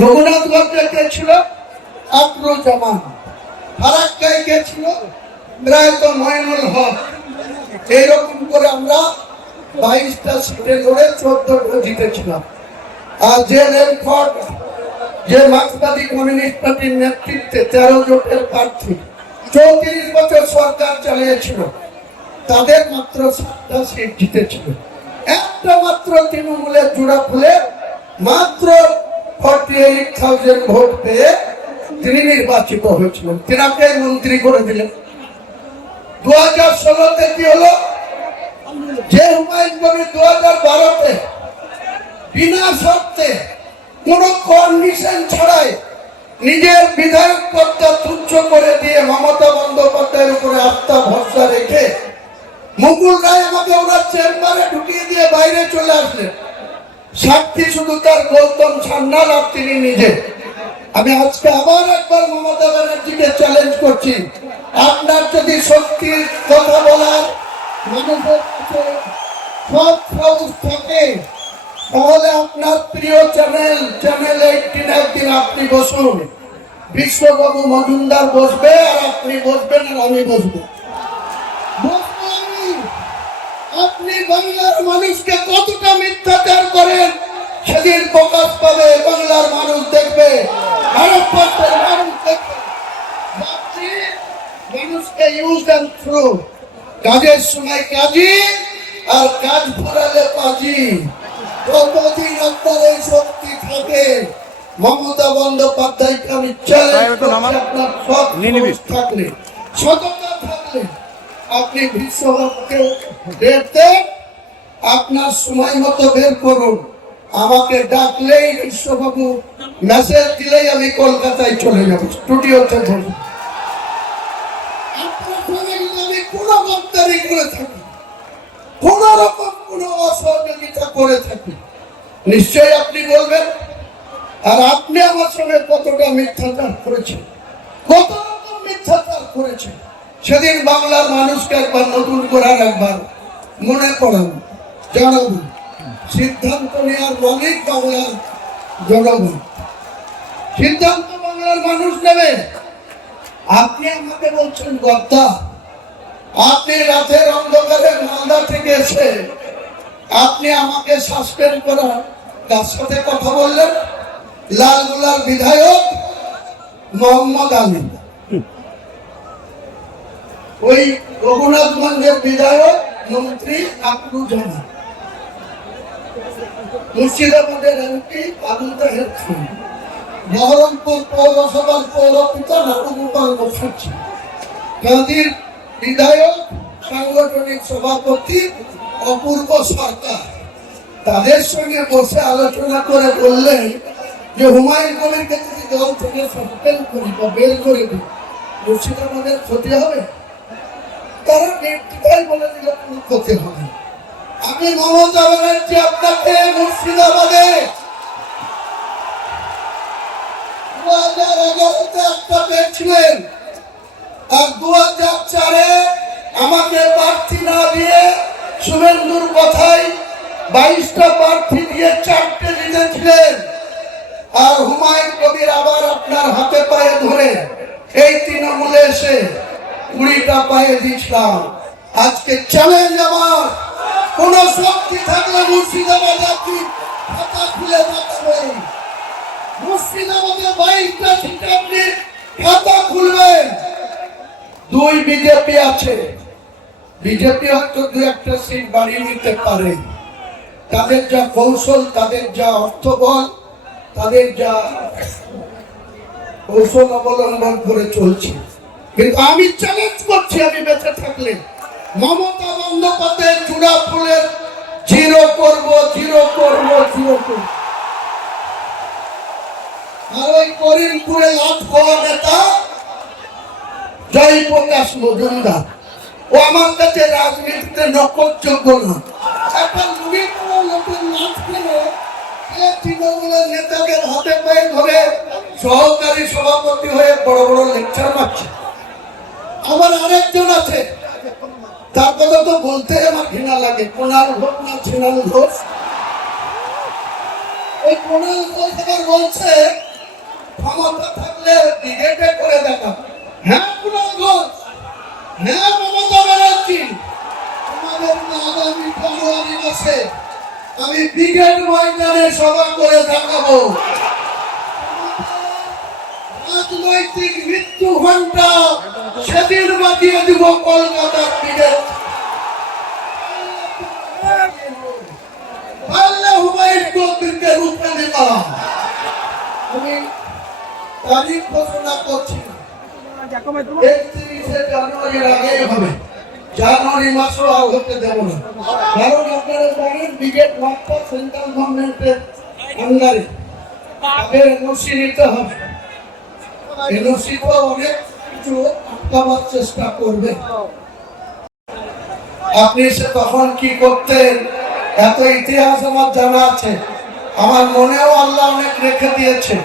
রঘুনাথগঞ্জে কে ছিল? আফরুজ্জামান। ফারাক্কায় কে ছিল? প্রয়াত মঈনুল হক। এইরকম করে আমরা 22টা সিটে লড়ে 14টা জিতেছিলাম। আর যে রেলফোর্ট, যে মার্ক্সবাদী কমিউনিস্ট পার্টির নেতৃত্বে 13 জোটের প্রার্থী 34 বছর সরকার চালিয়েছিল, তাদের মাত্র 7টা সিট জিতেছিল। একটা মাত্র তৃণমূলের জোড়া ফুলে মাত্র 48,000 ভোট পেয়ে তিনি নির্বাচিত হয়েছিলেন, তিনাকে মন্ত্রী করে দিলেন। 2016-তে কি হলো? যে হুমায়ুন কবির 2012-তে বিনা শর্তে কোন কন্ডিশন ছাড়াই নিজের বিধায়ক পদটা তুচ্ছ করে দিয়ে মমতা বন্দ্যোপাধ্যায়ের উপরে আস্থা ভরসা রেখে মুকুল রায় আমাকে ওনার চেম্বারে ঢুকিয়ে দিয়ে বাইরে চলে আসলেন। সাক্ষী শুধু তার গৌতম সান্যাল আর তিনি নিজে। আমি আজকে আবার একবার মমতা ব্যানার্জিকে চ্যালেঞ্জ করছি, আপনার যদি সত্যির কথা বলার মানুষের কাছে সব সাহস থাকে, তাহলে আপনার প্রিয় চ্যানেল 18 একদিন আপনি বসুন, বিশ্ববাবু মজুমদার বসবে আর আপনি বসবেন আর আমি বসবো। আপনি বাংলার মানুষকে কতটা মিথ্যাচার করেন সেদিন প্রকাশ পাবে, বাংলার মানুষ দেখবে, ভারতবর্ষের মানুষ দেখবে। মানুষকে ইউজ অ্যান্ড থ্রো, কাজের সময় কাজী আর কাজ ফুরালে পাজি। কতদিন আপনার এই শক্তি থাকে? মমতা বন্দ্যোপাধ্যায়কে আমি চ্যালেঞ্জ করছি, আপনার সৎ থাকলে, সততা থাকলে আপনি বিশ্বভাবকে দেখতে আপনার সময় মতো বের করুন। আমাকে ডাকলেই বিশ্ববাবু মেসেজ দিলেই আমি কলকাতায় চলে যাব, স্টুডিওতে বলবো। আমি কোনো গদ্দারি করে থাকি, কোন রকম কোন অসহযোগিতা করে থাকি, নিশ্চয়ই আপনি বলবেন। আর আপনি আমার সঙ্গে কতটা মিথ্যাচার করেছেন, কত রকম মিথ্যাচার করেছেন, সেদিন বাংলার মানুষকে একবার নতুন করে একবার মনে করান, জানাবো। সিদ্ধান্ত নেওয়ার মালিক বাংলার জনগণ, সিদ্ধান্ত বাংলার মানুষ নেবে। আপনি আমাকে বলছেন গদ্দা, আপনি রাতের অন্ধকারে মালদা থেকে এসে আপনি আমাকে সাসপেন্ড করার তার সাথে কথা বললেন? লালগোলার বিধায়ক মোহাম্মদ আলী, ওই রঘুনাথগঞ্জের বিধায়ক মন্ত্রী আফরুজ্জামান, মুর্শিদাবাদের এমপি আবুল তাহের খান, বহরমপুর পৌরসভার পৌরপিতা নাটুগোপাল মুখার্জি, গান্ধীর বিধায়ক সাংগঠনিক সভাপতি অপূর্ব সরকার, তাদের সঙ্গে বসে আলোচনা করে বললেন যে হুমায়ুন কবিরকে যদি দল থেকে সাসপেন্ড করি বা বের করে দিই, মুর্শিদাবাদের ক্ষতি হবে। তারা নেতৃত্বাই বলে দিল কোনো ক্ষতি হবে। আমি মমতা ব্যানার্জি আপনাকে মুর্শিদাবাদে 2011-তে একটা পেয়েছিলেন, আর 2004-এ আমাকে প্রার্থী না দিয়ে শুভেন্দুর কথায় 22টা প্রার্থী দিয়ে 4টে জিতেছিলেন। আর হুমায়ুন কবির আবার আপনার হাতে পায়ে ধরে এই তৃণমূলে এসে 20টা পায়ে দিয়েছিলাম। আজকে চ্যালেঞ্জ আমার, কোন শক্তি থাকলে মুর্শিদাবাদে আপনি খাতা খুলে দেখাবেন, মুর্শিদাবাদে 22টা সিটে আপনি খাতা খুলবেন। 2 বিজেপি আছে, বিজেপি হয়তো 2-1টা সিট বাড়িয়ে নিতে পারে, তাদের যা কৌশল, তাদের যা অর্থবল, তাদের যা কৌশল অবলম্বন করে চলছে। কিন্তু আমি চ্যালেঞ্জ করছি, আমি বেঁচে থাকলে মমতা বন্দ্যোপাধ্যায় চূড়া ফুলের 0 করব, 0 করব, 0 করব। আর ওই করিমপুরে লাভ খাওয়া নেতা জয়প্রকাশ মজুমদার, ও আমার কাছে রাজনীতিতে নকলযোগ্য না। একটা লুবি কোনো লোকের লাভ খেলে তৃণমূলের নেতাদের হাতে পায়ে ধরে সহকারী সভাপতি হয়ে বড় বড় লেকচার মারছে। আবার আরেকজন আছে, তার কথা তো বলতে আমার ঘৃণা লাগে, কোনাল ঘোষ না ছিনাল ঘোষ। এই কোনাল ঘোষ আবার বলছে ক্ষমতা থাকলে ব্রিগেডে করে দেখা। হ্যাঁ কোনাল ঘোষ, হ্যাঁ মমতা ব্যানার্জি, আমাদের আগামী ফেব্রুয়ারি মাসে আমি ব্রিগেড ময়দানে সভা করে দেখাবো। রাজনৈতিক মৃত্যু ঘন্টা সেদিন বাজিয়ে দিব কলকাতার ব্রিগেড। পারলে হুমায়ুন কবিরকে রুখে দিলাম। আমি তারিখ ঘোষণা করছি না, 31শে জানুয়ারির আগে হবে, জানুয়ারি মাসও হতে দেব না। কারণ আপনারা জানেন ব্রিগেড মাঠটা সেন্ট্রাল গভর্নমেন্টের আন্ডারে, তাদের এনওসি নিতে হবে। এনওসি তো অনেক কিছু আটকাবার চেষ্টা করবে। আপনি সে তখন কি করতেন এত ইতিহাস আমার জানা আছে, আমার মনেও আল্লাহ অনেক রেখে দিয়েছে,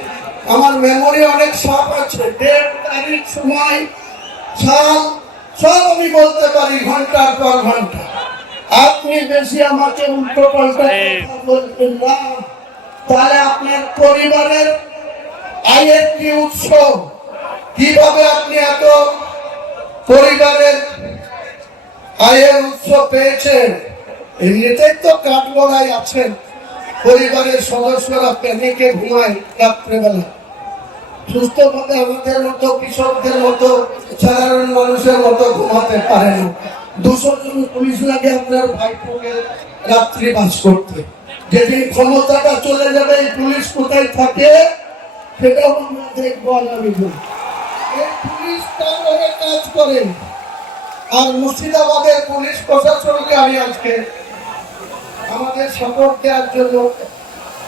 আমার মেমোরি অনেক সাফ আছে, ডেট তারিখ সময় সাল সব আমি বলতে পারি ঘন্টার পর ঘন্টা। আপনি বেশি আমাকে উল্টো পাল্টা কথা বলবেন না, তাহলে আপনার পরিবারের আয়ের কি উৎস, কিভাবে আপনি এত পরিবারের আয়ের উৎস পেয়েছেন? এমনিতেই তো কাঠগড়ায় আছেন, পরিবারের সদস্যরা প্যানিকে ঘুমায় রাত্রেবেলা, সুস্থভাবে আমাদের মতো কৃষকদের মতো সাধারণ মানুষের মতো ঘুমাতে পারে না। 200 জন পুলিশ লাগে আপনার ভাইপোকে রাত্রি বাস করতে। যেদিন ক্ষমতাটা চলে যাবে এই পুলিশ কোথায় থাকে সেটাও আমরা দেখবো আগামী দিন। এই পুলিশ তার হয়ে কাজ করে। আর মুর্শিদাবাদের পুলিশ প্রশাসনকে আমি আজকে আমাদের সাপোর্ট দেওয়ার জন্য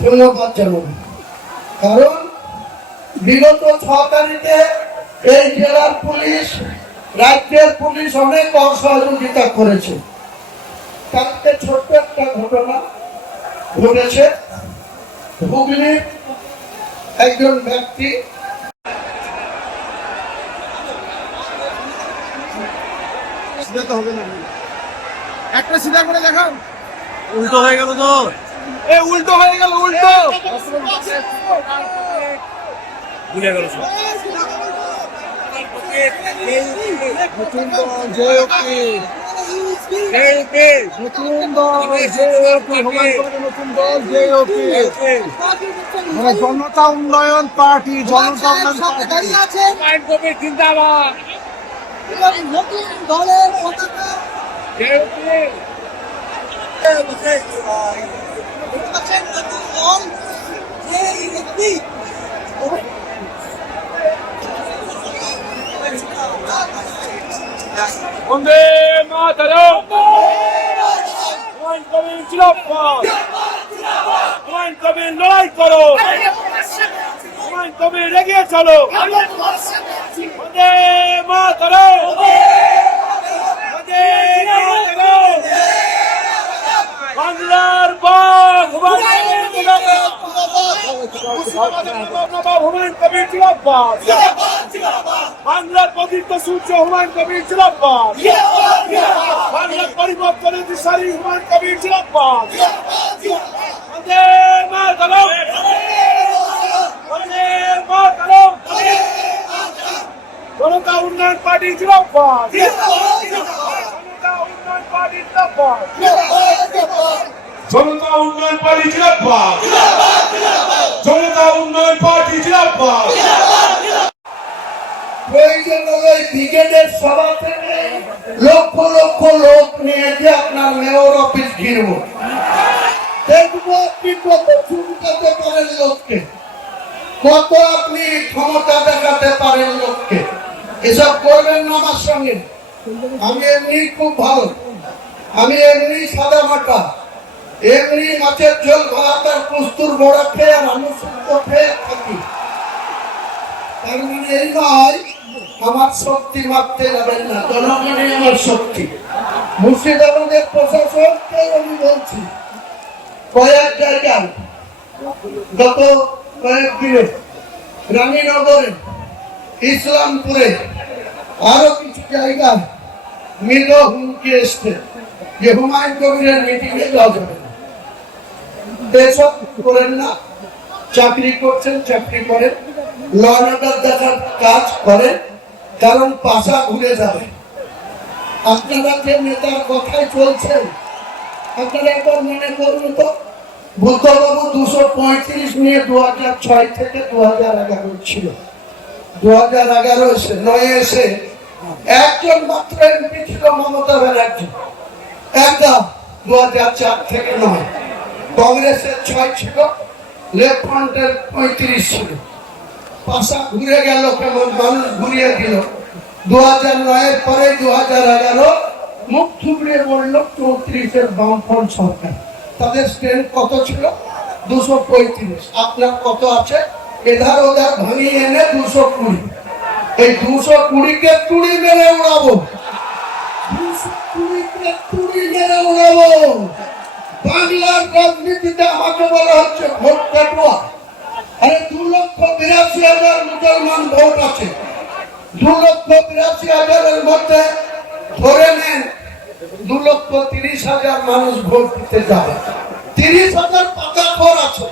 ধন্যবাদ জানাবো। কারণ বিগত 6 তারিখে এই জেলার পুলিশ, রাজ্যের পুলিশ অনেক অসহযোগিতা করেছে। কালকে ছোট্ট একটা ঘটনা ঘটেছে, হুগলির একজন ব্যক্তি হবে না, একটা সিধা করে দেখাও। উল্টো হয়ে গেল তো, উল্টো হয়ে গেল, উল্টো ভুলে গেল সব। জনতা উন্নয়ন পার্টি, জনতা উন্নয়ন পার্টি জিন্দাবাদ। নতুন দলের পতাকা বন্দে মাতরম। হুমায়ুন কবির জিন্দাবাদ, হুমায়ুন কবির লড়াই করো, হুমায়ুন কবির এগিয়ে চলো। বন্দে মাতরম, বন্দে মাতরম। বাংলার বাঘ হুমায়ুন কবির জিন্দাবাদ, বাংলার প্রদীপ্ত সূর্য হুমায়ুন কবির জিন্দাবাদ, বাংলার পরিবর্তনের দিশারি হুমায়ুন কবির জিন্দাবাদ। বন্দে মাতরম, বন্দে মাতরম। জনতা উন্নয়ন পার্টি জিন্দাবাদ, জনতা উন্নয়ন পার্টি জিন্দাবাদ, জনতা উন্নয়ন পার্টি জিন্দাবাদ, জনতা উন্নয়ন পার্টি জিন্দাবাদ। প্রয়োজন হলে ব্রিগেডের সভা থেকে লক্ষ লক্ষ লোক নিয়ে যে আপনার মেয়র অফিস ঘিরব, দেখবো আপনি কত চুলকাতে পারেন লোককে, কত আপনি ক্ষমতা দেখাতে পারেন লোককে। এসব করবেন না আমার সঙ্গে। আমি এমনি খুব ভালো, আমি এমনি সাদা মাটা, এমনি মাছের ঝোল ভাত আর কস্তুর বড়া খেয়ে আর আলু শুক্তো খেয়ে থাকি। তার মানে এই নয় আমার শক্তি মাপতে যাবেন না, জনগণই আমার শক্তি। মুর্শিদাবাদের প্রশাসনকে আমি বলছি, কয়েক জায়গায় গত কয়েকদিনে রানীনগরে, ইসলামপুরে, আরো কিছু জায়গায় মৃগ হুমকি এসছে যে হুমায়ুন কবিরের মিটিংয়ে যাওয়া যাবে না। এসব করেন না। চাকরি করছেন, চাকরি করেন, ল অ্যান্ড অর্ডার দেখার কাজ করেন, কারণ পাশা ঘুরে যাবে। আপনারা যে নেতার কথায় চলছেন, আপনারা একবার মনে করুন তো, বুদ্ধবাবু 235 নিয়ে 2006 থেকে 2011 ছিল। 2011 এসে 9 এসে একজন মাত্র এমপি ছিল, মমতা ব্যানার্জি, একটা 2004 থেকে 9। কংগ্রেসের 6 ছিল, লেফট ফ্রন্টের 35 ছিল। পাশা ঘুরে গেল, কেমন মানুষ ঘুরিয়ে দিল। 2009 পরে 2011 মুখ থুবড়িয়ে বলল 34-এর বামফ্রন্ট সরকার। তাদের স্ট্রেন্থ কত ছিল? 235। আপনার কত আছে? এধার ওধার ভাঙিয়ে এনে 220। এই 220-কে তুড়ি মেরে উড়াবো, 220-কে তুড়ি মেরে উড়াবো। বাংলার রাজনীতিতে আমাকে বলা হচ্ছে ভোট কাটুয়া। আরে 2,82,000 মুসলমান ভোট আছে। 2,82,000-এর মধ্যে ধরে নেন 2,30,000 মানুষ ভোট দিতে যাবে। 30,000 পাতাখোর আছে,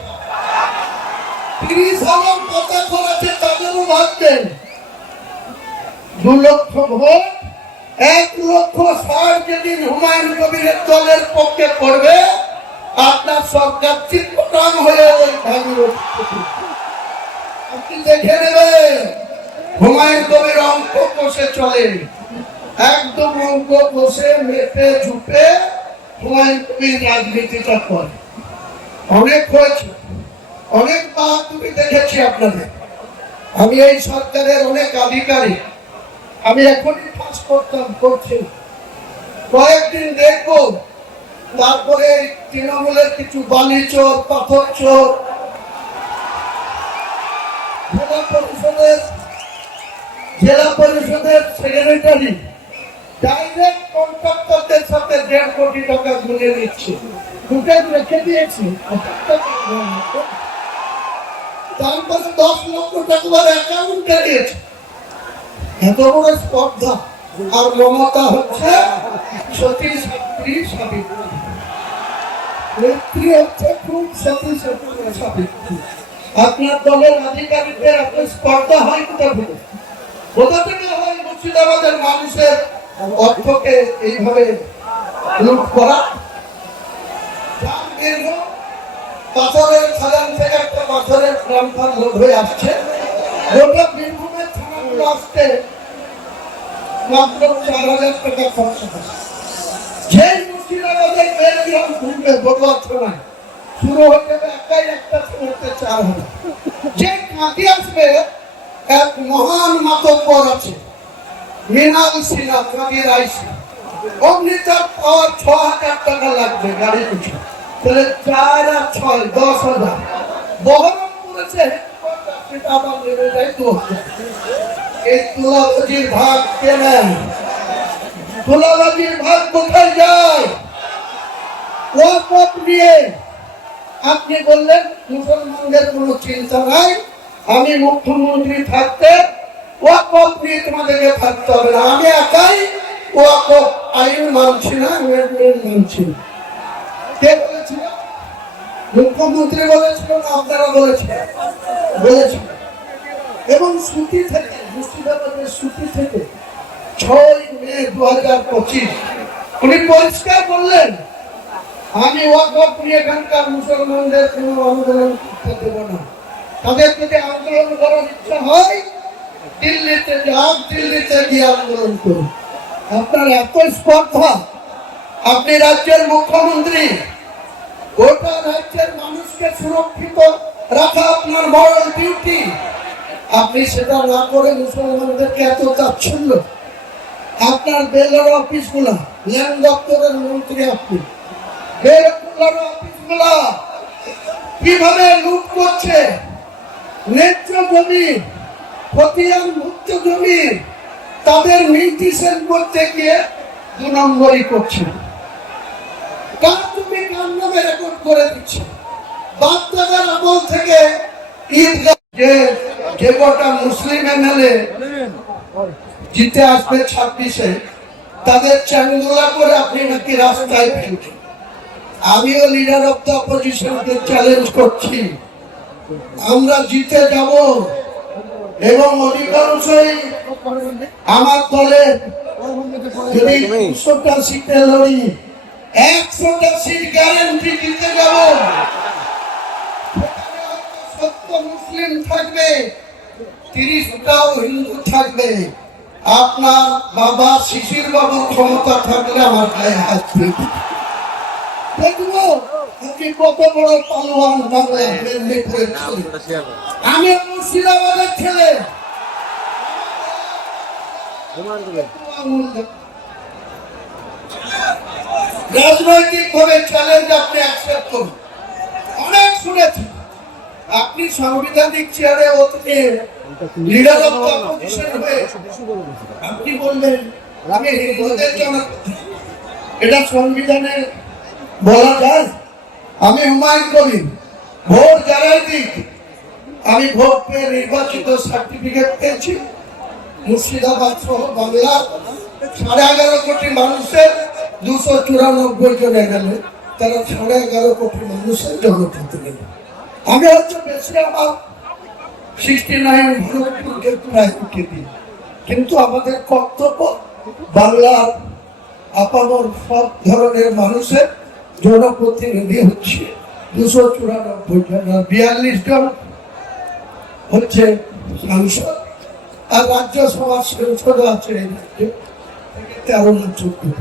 30,000 পাতাখোর আছে, তাদেরও ভাবছেন 2 লক্ষ ভোট, 1,60,000 যেদিন হুমায়ুন কবিরের দলের পক্ষে করবে, আপনার সরকার চিত্তটান হয়ে ওই ভাঙিয়ে আপনি দেখে নেবেন। হুমায়ুন কবির অঙ্ক কষে চলে, একদম অঙ্ক কষে মেপে ঝুপে হুমায়ুন কবির রাজনীতিটা করে। অনেক হয়েছে, অনেক বাহাদুরি দেখেছি আপনাদের। আমি এই সরকারের অনেক আধিকারিক, আমি এখনই ফাঁস করছি, কয়েকদিন দেখবো, তারপরে তৃণমূলের কিছু বালি চোর, পাথর চোর, জেলা পরিষদের সেক্রেটারি ডাইরেক্ট কন্ট্রাক্টরদের সাথে 1.5 কোটি টাকা গুনে নিচ্ছে, ঢুকে রেখে দিয়েছি। তারপরে 10 লক্ষ টাকা অ্যাকাউন্টে দিয়েছে। এত বড় স্পর্ধা। আর মমতা হচ্ছে সতী সাবিত্রী, নেত্রী হচ্ছে খুব সতী সাবিত্রী। আপনার দলের আধিকারিকদের এত স্পর্ধা হয় কোথা থেকে? কোথা থেকে হয় মুর্শিদাবাদের মানুষের অর্থকে এইভাবে লুট করা? পাথরের খাদান থেকে একটা পাথরের গ্রামফার লোড হয়ে আসছে, গোটা বীরভূমের থানাগুলো আসতে মাত্র 4,000 টাকা খরচ হয়। যেই মুর্শিদাবাদের গ্রাম ঘুরবে বড়ুয়া থানায় শুরু হয়ে যাবে একাই একটা থানাতে 4,000। যে কাঁদি আসবে, এক মহান মাতব্বর আছে মৃণাল সিনহা, কাঁদির আইসি, অমনি তার পাওয়ার 6,000 টাকা লাগবে গাড়ি পিছু। তাহলে 4 আর 6 10,000 বহরম করেছে। আবার নেমে যায় 2,000। এই তুলাবাজির ভাগ কে নেয়? তুলাবাজির ভাগ কোথায় যায়? ওয়াকফ নিয়ে আপনি বললেন মুসলমানদের কোনো চিন্তা নাই, আমি মুখ্যমন্ত্রী থাকতে ওয়াকফ নিয়ে তোমাদেরকে থাকতে হবে না। আমি একাই ওয়াকফ আইন মানছি না, মানছি না। কে বলেছিল? মুখ্যমন্ত্রী বলেছিল না আপনারা বলেছিলেন? বলেছিল। এবং সুতি থেকে, মুর্শিদাবাদের সুতি থেকে 6 মে 2025 উনি পরিষ্কার বললেন, আমি ওয়াকফ নিয়ে এখানকার মুসলমানদের কোনো আন্দোলন করতে দেব না। তাদের যদি আন্দোলন করার ইচ্ছা হয় দিল্লিতে যান, দিল্লিতে গিয়ে আন্দোলন করুন। আপনার এত স্পর্ধা, আপনি রাজ্যের মুখ্যমন্ত্রী, গোটা রাজ্যের মানুষকে সুরক্ষিত রাখা আপনার মরাল ডিউটি। আপনি সেটা না করে মুসলমানদেরকে এত তাচ্ছিল্য। আপনার বেলার অফিসগুলা, ল্যান্ড দপ্তরের মন্ত্রী আপনি, বেলার অফিসগুলা কিভাবে লুট করছে, ন্যায্য জমি, খতিয়ান মুক্ত জমি, তাদের মিউটেশন করতে গিয়ে 2 নম্বরই করছে। কার জমি কার নামে রেকর্ড করে দিচ্ছে। বাপ দাদার আমল থেকে ঈদগাহ যে যে কটা মুসলিম এমএলএ জিতে আসবে 26-এ তাদের চ্যাংদোলা করে আপনি নাকি রাস্তায় ফেলবেন। আমিও লিডার অফ দ্য অপোজিশনকে চ্যালেঞ্জ করছি, আমরা জিতে যাব এবং অধিকাংশই আমার দলের যদি 200টা সিটে লড়ি 100টা সিট গ্যারান্টি জিতে যাব। সত্য মুসলিম থাকবে, 30টাও হিন্দু থাকবে। আপনার বাবা শিশির বাবু ক্ষমতা থাকলে আমার গায়ে হাত দিবে, দেখবো আপনি কত বড় পালোয়ান বাংলা মেদিনীপুরের ছেলে। আমি মুর্শিদাবাদের ছেলে। রাজনৈতিক ভাবে চ্যালেঞ্জ আপনি অ্যাকসেপ্ট করুন। অনেক শুনেছি আপনি সাংবিধানিক চেয়ারে ওঠে লিডার অফ দ্য অপোজিশন হয়ে আপনি বললেন আমি হিন্দুদের জন্য, এটা সংবিধানে বলা যায়? আমি হুমায়ুন কবির, ভোট যারাই দিক আমি ভোট পেয়ে নির্বাচিত সার্টিফিকেট পেয়েছি। মুর্শিদাবাদ সহ বাংলার 11.5 কোটি মানুষের 294 জন গেলে তারা 11.5 কোটি মানুষের জনপ্রতিনিধি। আমি হচ্ছে বেশি আমার 69 ভরতপুরকে প্রায় উঠিয়ে দিই, কিন্তু আমাদের কর্তব্য বাংলার আপামর সব ধরনের মানুষের জনপ্রতিনিধি হচ্ছে 294 জন, 42 জন হচ্ছে সাংসদ, আর রাজ্যসভার সাংসদ আছে এই রাজ্যে 13 না 14।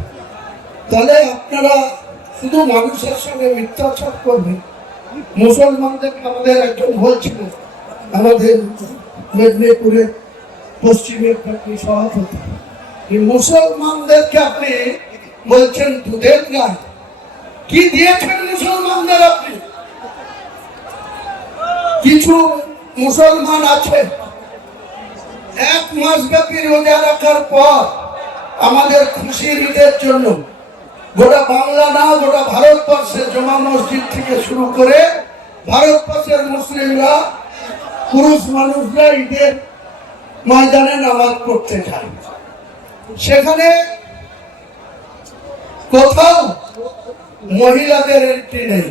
তাহলে আপনারা শুধু মানুষের সঙ্গে মিথ্যাচার করবেন। মুসলমানদেরকে আমাদের একজন বলছিল, আমাদের মেদিনীপুরের পশ্চিমের পার্টি সভাপতি, মুসলমানদেরকে আপনি বলছেন দুধের গায়ে। কি দিয়েছেন মুসলমানদের আপনি? কিছু মুসলমান আছে 1 মাস ব্যাপী রোজা রাখার পর আমাদের খুশির ঈদের জন্য গোটা বাংলা না গোটা ভারতবর্ষে জমা মসজিদ থেকে শুরু করে ভারতবর্ষের মুসলিমরা পুরুষ মানুষরা ঈদের ময়দানে নামাজ পড়তে যায়। সেখানে কোথাও মহিলাদের এন্ট্রি নেই।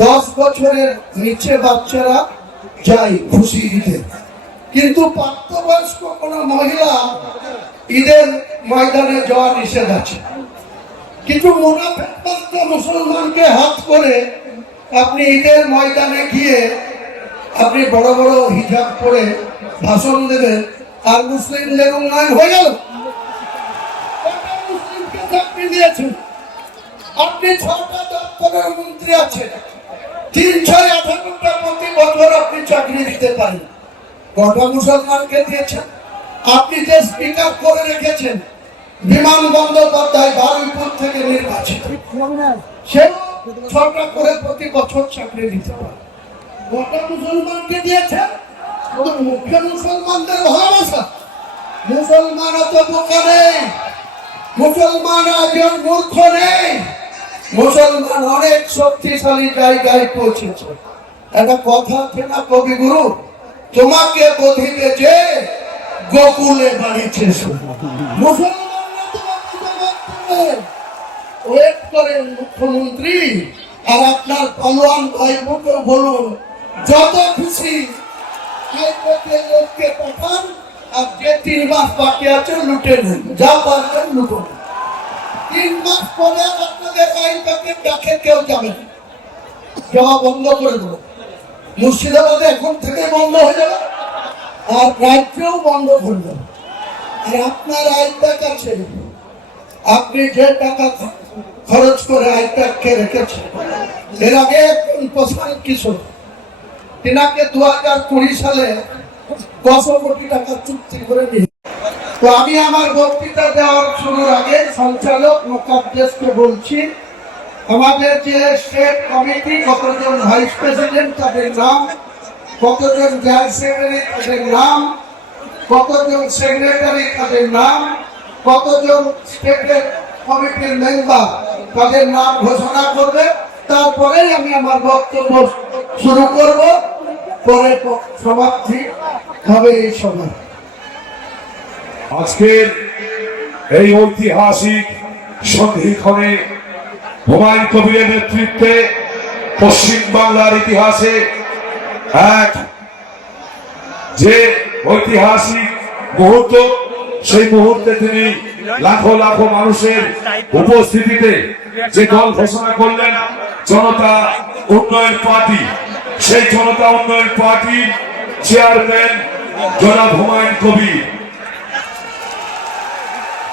10 বছরের নিচে বাচ্চারা যায় খুশি ঈদে, কিন্তু প্রাপ্তবয়স্ক কোন মহিলা ঈদের ময়দানে যাওয়া নিষেধ আছে। কিছু মুনাফিক মুসলমানকে হাত করে আপনি ঈদের ময়দানে গিয়ে আপনি বড় বড় হিজাব পরে ভাষণ দেবেন, আর মুসলিমদের উন্নয়ন হয়ে গেল। মুসলিমকে চাকরি দিয়েছেন আপনি, 6টা দপ্তরের মন্ত্রী আছে, 3-6-18টা প্রতি বছর আপনি চাকরি দিতে পারেন। কটা মুসলমানকে দিয়েছেন? আপনি যে স্পিকার করে রেখেছেন বিমান বন্দ্যোপাধ্যায় বারুইপুর থেকে নির্বাচিত, সে 6টা করে প্রতি বছর চাকরি দিতে পারে। কটা মুসলমানকে দিয়েছেন? মুখ্য মুসলমানদের ভালোবাসা। মুসলমান অত বোকা নেই, মুসলমান একজন মূর্খ নেই, মুসলমান অনেক শক্তিশালী জায়গায় পৌঁছেছে। একটা কথা আছে না কবিগুরু, তোমাকে বধিবে যে গোকুলে বাড়িছে। মুসলমানরা তোমাকে ওয়েট করেন মুখ্যমন্ত্রী, আর আপনার পালোয়ান ভাইবোকে বলুন যত খুশি লোককে পাঠান, আর যে 3 মাস বাকি আছে লুটে নেন, যা পারবেন লুটুন। 3 মাস পরে আপনাদের আইনটাকে ডাকে কেউ যাবে না, যাওয়া বন্ধ করে দেবো। মুর্শিদাবাদে এখন থেকে বন্ধ হয়ে যাবে, আর রাজ্যেও বন্ধ করে দেবে। আর আপনার আইনটাক আছে, আপনি যে টাকা খরচ করে আইনটাকে রেখেছেন। এর আগে একজন প্রশান্ত কিশোর, তিনাকে 2020 সালে 100 কোটি টাকা চুক্তি করে নিয়ে। তো আমি আমার বক্তৃতা দেওয়ার শুরুর আগে সঞ্চালক মোকাদ্দেসকে বলছি, আমাদের যে স্টেট কমিটি, কতজন ভাইস প্রেসিডেন্ট তাদের নাম, কতজন জয়েন্ট সেক্রেটারি তাদের নাম, কতজন সেক্রেটারি তাদের নাম, কতজন স্টেটের কমিটির মেম্বার তাদের নাম ঘোষণা করবে। তারপরে আমি আমার বক্তব্য শুরু করব, পরে সমাপ্তি হবে এই সভা। আজকের এই ঐতিহাসিক সন্ধিক্ষণে হুমায়ুন কবিরের নেতৃত্বে পশ্চিম বাংলার ইতিহাসে এক যে ঐতিহাসিক মুহূর্ত, সেই মুহূর্তে তিনি লাখো লাখো মানুষের উপস্থিতিতে যে দল ঘোষণা করলেন জনতা উন্নয়ন পার্টি, সেই জনতা উন্নয়ন পার্টির চেয়ারম্যান জনাব হুমায়ুন কবির।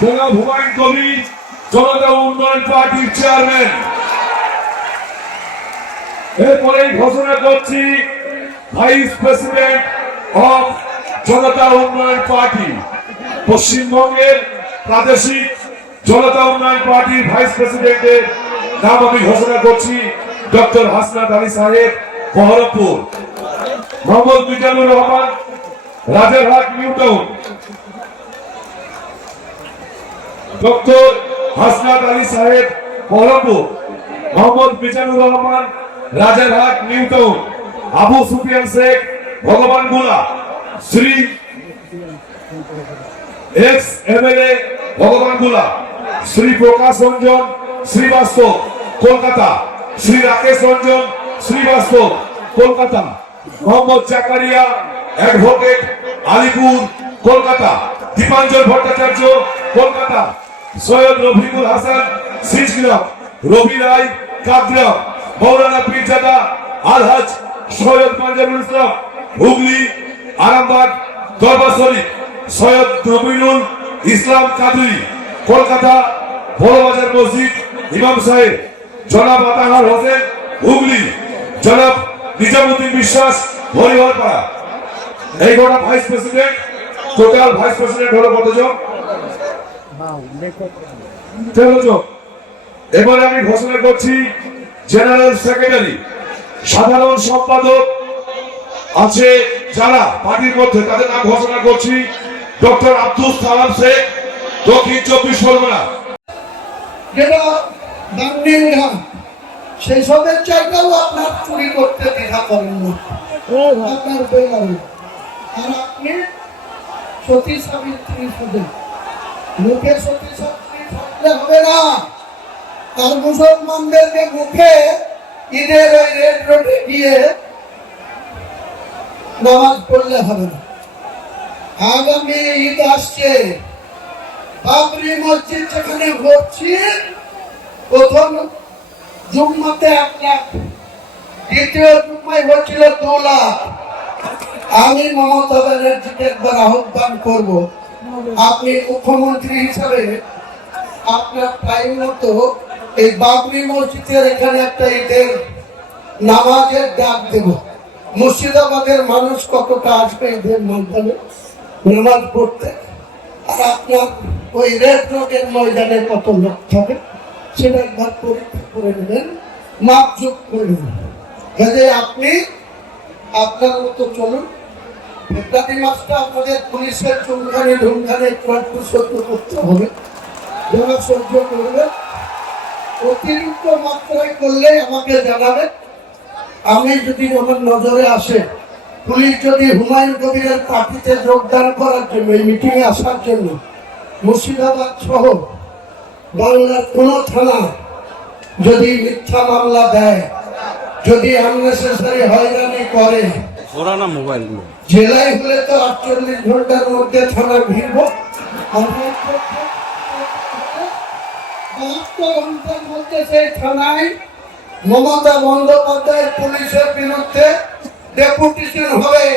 জনাব হুমায়ুন কবির জনতা উন্নয়ন পার্টির চেয়ারম্যান। এরপরে ঘোষণা করছি ভাইস প্রেসিডেন্ট অফ জনতা উন্নয়ন পার্টি, পশ্চিমবঙ্গের প্রাদেশিক জনতা উন্নয়ন পার্টির ভাইস প্রেসিডেন্টের নাম আমি ঘোষণা করছি doctor Hasnat Ali Saheb, Baharampur. Mohammad Mizanur Rahman, Rajarhat New Town. Doctor Hasnat Ali Saheb, Baharampur. Mohammad Mizanur Rahman, Rajarhat New Town. Abu Sufian Sheikh, Bhagwangola. Shri ex MLA, Bhagwangola. Shri Prakash Ranjan Srivastava, Kolkata. Shri Rakesh Ranjan Srivastava, Kolkata. Mohammad Zakaria, advocate, Alipur, Kolkata. Dipanjan Bhattacharya, Kolkata. Syed Rafiqul Hasan, Sijgram. Rabi Roy, Kakgram. Maulana Pirzada Alhaj Syed পাঞ্জাবুল ইসলাম, হুগলি, আরামবাগ, দরবার শরীফ। সৈয়দ নবীনুল ইসলাম কাদরি, কলকাতা। বড়বাজার মসজিদ ইমাম সাহেব। জনাব আতাহার হোসেন, হুগলি। জনাব নিজামুদ্দিন বিশ্বাস, হরিহরপাড়া। এই গোটা vice president. Total vice president হলো কতজন? 13 জন। এবারে আমি ঘোষণা করছি জেনারেল সেক্রেটারি, সাধারণ সম্পাদক আছে যারা পার্টির মধ্যে, তাদের নাম ঘোষণা করছি ডক্টর আব্দুল সালাম শেখ, দক্ষিণ 24 পরগনা। যেটা দান্ডিং ঘাট, সেই সবের চাইটাও আপনার চুরি করতে দ্বিধা করেন না, আপনার বেলায়। আর আপনি সতী সাবিত্রী শুধু মুখে সতী সাবিত্রী থাকলে হবে না। আর মুসলমানদেরকে মুখে ঈদের ওই রেড রোডে গিয়ে নামাজ পড়লে হবে না। আগামী ঈদ আসছে, বাবরি মসজিদ যেখানে ঘটছি, প্রথম জুম্মাতে 1 লাখ, দ্বিতীয় জুম্মায় হচ্ছিল 2 লাখ। আমি মমতা ব্যানার্জিকে একবার আহ্বান করব, আপনি মুখ্যমন্ত্রী হিসাবে আপনার টাইম মতো এই বাবরি মসজিদের এখানে একটা ঈদের নামাজের ডাক দেব। মুর্শিদাবাদের মানুষ কতটা আসবে ঈদের ময়দানে নামাজ পড়তে, আর আপনার ওই রেড রোডের ময়দানে কত লোক থাকে সেটা একবার পরীক্ষা করে নেবেন, মাপযোগ করে নেবেন। কাজে আপনি আপনার মতো চলুন। ফেব্রুয়ারি মাসটা আপনাদের পুলিশের চুনখানি ঢুমখানি একটু সহ্য করতে হবে, যারা সহ্য করবেন। অতিরিক্ত মাত্রায় করলে আমাকে জানাবেন। আমি যদি আমার নজরে আসে, পুলিশ যদি হুমায়ুন কবিরের পার্টিতে যোগদান করার জন্য, এই মিটিংয়ে আসার জন্য মুর্শিদাবাদ সহ বাংলার কোন থানা যদি মিথ্যা মামলা দেয়, যদি আননেসেসারি হয়রানি করে, জেলায় হলে তো 48 ঘন্টার মধ্যে থানা ভিড়ব। ঘন্টার মধ্যে সেই থানায় মমতা বন্দ্যোপাধ্যায়ের পুলিশের বিরুদ্ধে ডেপুটেশন হবে।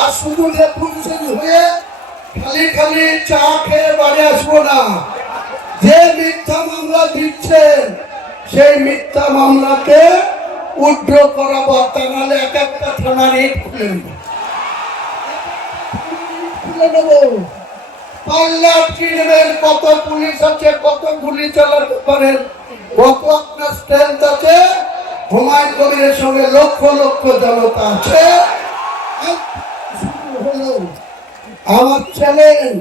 আর শুধু ডেপুটেশন হয়ে খালি খালি চা খেয়ে বাড়ি আসবো না। যে মিথ্যা মামলা দিচ্ছেন সেই মিথ্যা মামলাকে উইথড্র করাবো, তা নাহলে এক একটা থানার ইট খুলে নেবো। পাল্লা আটকে নেবেন, কত পুলিশ আছে, কত গুলি চালাতে পারেন, কত আপনার স্ট্রেংথ আছে। হুমায়ুন কবিরের সঙ্গে লক্ষ লক্ষ জনতা আছে। আমার চ্যালেঞ্জ,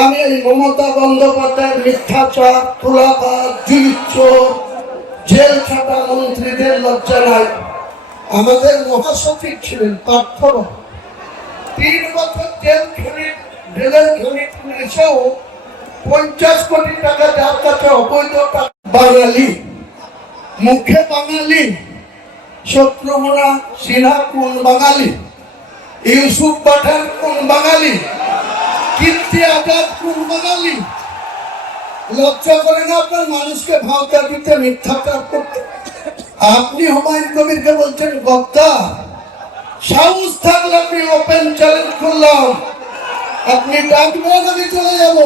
আমি এই মমতা বন্দ্যোপাধ্যায়ের মিথ্যাচার, তুলাবাজ, জুলুচ্চোর, জেল ছাটা মন্ত্রীদের লজ্জা নাই। আমাদের মহাসচিব ছিলেন পার্থ, 3 বছর জেলের খানিক এসেও 50 কোটি টাকা যার কাছে অবৈধ টাকা। বাঙালি, মুখে বাঙালি, শত্রুঘ্ন সিনহা কোন বাঙালি, ইউসুফ পাঠান কোন বাঙালি, কীর্তি আজাদ কোন বাঙালি? লজ্জা করে না আপনার মানুষকে ভাওতা দিতে, মিথ্যাচার করতে? আপনি হুমায়ুন কবিরকে বলছেন গদ্দার। সাহস থাকলে আপনি ওপেন চ্যালেঞ্জ করলাম, আপনি ডাকবেন, আমি চলে যাব,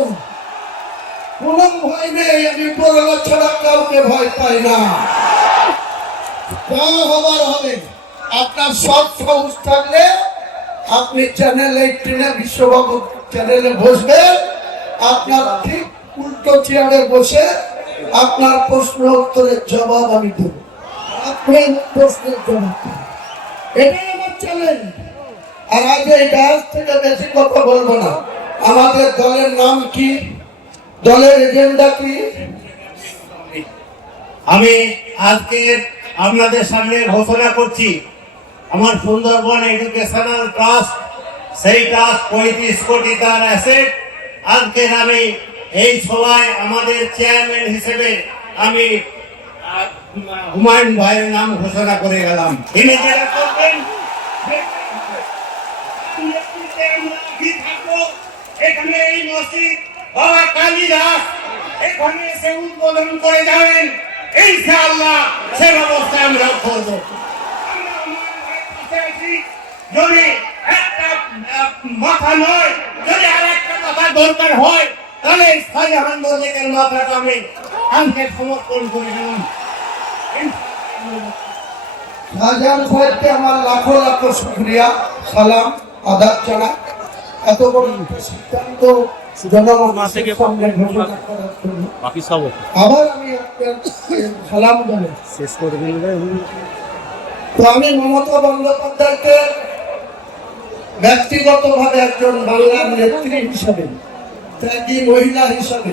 কোনো ভয় নেই। আমি পড়ালা ছাড়া কাউকে ভয় পাই না। যা হবার হবে। আপনার সব সাহস থাকলে আপনি চ্যানেল 18 বিশ্ববাবু চ্যানেলে বসবেন, আপনার ঠিক উল্টো চেয়ারে বসে আপনার প্রশ্ন উত্তরের জবাব আমি দেব। আপনার প্রশ্নের জবাব, এটাই আমার চ্যালেঞ্জ। আর আজ এই ডায়াস থেকে বেশি কথা বলবো না। আমাদের দলের নাম কি, দলের এজেন্ডা কি? আমি আজকে আপনাদের সামনে ঘোষণা করছি, আমার সুন্দরবন এডুকেশনাল ট্রাস্ট, সেই ট্রাস্ট 35 কোটি তার অ্যাসেট। আজকের আমি এই সভায় আমাদের চেয়ারম্যান হিসেবে আমি হুমায়ুন ভাইয়ের নাম ঘোষণা করে গেলাম। তিনি যেটা করবেন এখানে এই মসজিদ বাবা কালীদাস এখানে এসে উদ্বোধন করে যাবেন, ইনশাআল্লাহ সে ব্যবস্থা আমরা করব। যদি একটা মাথা নয়, যদি আর একটা কথা দরকার হয়, তাহলে শাহজাহান মল্লিকের মাথাটা আমি আমাকে সমর্পণ করে দিলাম। শাহজাহান সাহেবকে আমার লাখো লাখো শুকরিয়া, সালাম, আদাব জানাই। এত বড় সিদ্ধান্ত জনগণের সামনে ঘোষণা করার জন্য বাকি সব আবার আমি আপনাকে সালাম জানাই। শেষ করে দিন। তো আমি মমতা বন্দ্যোপাধ্যায়কে ব্যক্তিগতভাবে একজন বাংলার নেত্রী হিসাবে, ত্যাগী মহিলা হিসাবে,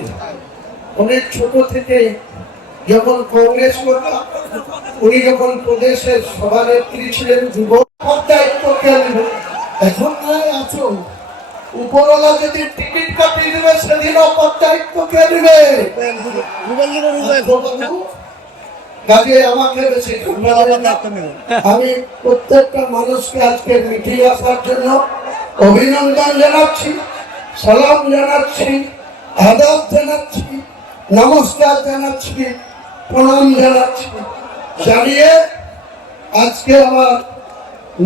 অনেক ছোট থেকে যখন কংগ্রেস করতাম, উনি যখন প্রদেশের সভানেত্রী ছিলেন, যুব দায়িত্ব কেন এখন নাই আছো, উপরওয়ালা যদি টিকিট কাটিয়ে দেবে সেদিন দায়িত্ব কে দিবে? কাজে আমাকে বেশি আমি প্রত্যেকটা মানুষকে আজকে মিটিং আসার জন্য অভিনন্দন জানাচ্ছি, সালাম জানাচ্ছি, আদাব জানাচ্ছি, নমস্কার জানাচ্ছি, প্রণাম জানাচ্ছি। জানিয়ে আজকে আমার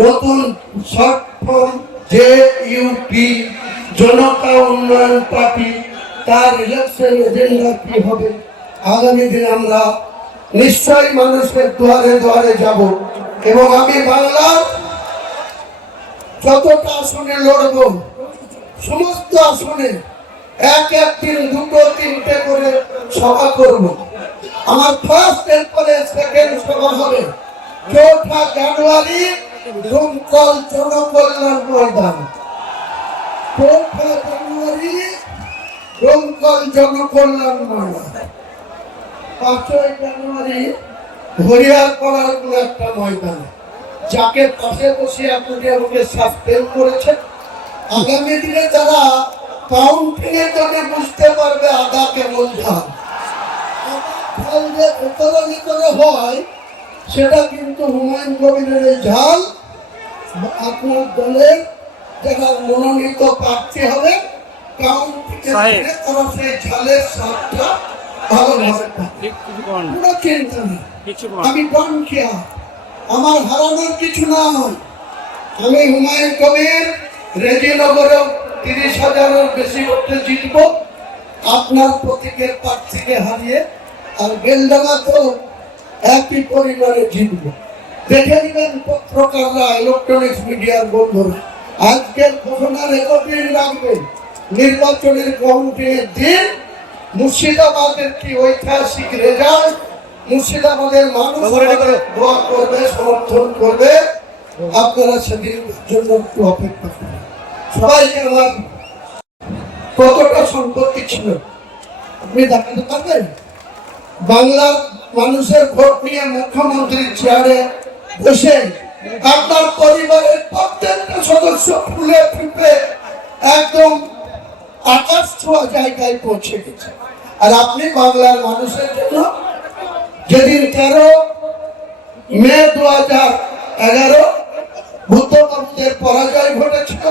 নতুন শর্ট ফর্ম JUP জনতা উন্নয়ন পার্টি, তার ইলেকশন এজেন্ডা কি হবে, আগামী দিনে আমরা নিশ্চয়ই মানুষের দুয়ারে দুয়ারে যাব এবং আমি বাংলার যতটা আসনে লড়ব, সমস্ত আসনে এক দিন 2, 3টে করে সভা করব। আমার ফার্স্ট এরপরে সেকেন্ড সভা হবে 4 জানুয়ারি ডোমকল জনকল্যাণ ময়দান। 4 জানুয়ারি ডোমকল জনকল্যাণ ময়দান। 5 জানুয়ারি হরিয়ারপাড়ার কোন একটা ময়দানে, যাকে পাশে বসে আপনি আমাকে সাসপেন্ড করেছেন। আগামী দিনে যারা কাউন্টিং এর জন্য বুঝতে পারবে আদা কেমন ঝাল, ঝাল যে ভেতরে ভিতরে হয়, সেটা কিন্তু হুমায়ুন কবিরের এই ঝাল আপনার দলের যারা মনোনীত প্রার্থী হবে কাউন্টিং এর তারা সেই ঝালের স্বাদটা ভালোভাবে পাবে, কোনো চিন্তা নেই। আমি ডনকিয়া, আমার হারানোর কিছু নয়। আমি হুমায়ুন কবির রেজিনগরেও 30,000-এর বেশি ভোটে জিতব আপনার প্রতীকের প্রার্থীকে হারিয়ে, আর বেলডাঙ্গাতেও একই পরিমাণে জিতব। দেখে নেবেন পত্রকাররা, ইলেকট্রনিক্স মিডিয়ার বন্ধুরা, আজকের ঘোষণা রেকর্ডিং রাখবে। নির্বাচনের কাউন্টিংয়ের দিন মুর্শিদাবাদের কি ঐতিহাসিক রেজাল্ট, মুর্শিদাবাদের মানুষ দোয়া করবে, সমর্থন করবে। আপনারা সেদিন জন্য একটু অপেক্ষা করবেন। সবাইকে আমার কতটা সম্পত্তি ছিল আপনি দেখাতে পারবেন? বাংলার মানুষের ভোট নিয়ে মুখ্যমন্ত্রীর চেয়ারে বসে আপনার পরিবারের প্রত্যেকটা সদস্য ফুলে ফুটে একদম আকাশ ছোঁয়া জায়গায় পৌঁছে গেছে। আর আপনি বাংলার মানুষের জন্য যেদিন 13 মে 2011 বুদ্ধবাবুদের পরাজয় ঘটেছিল,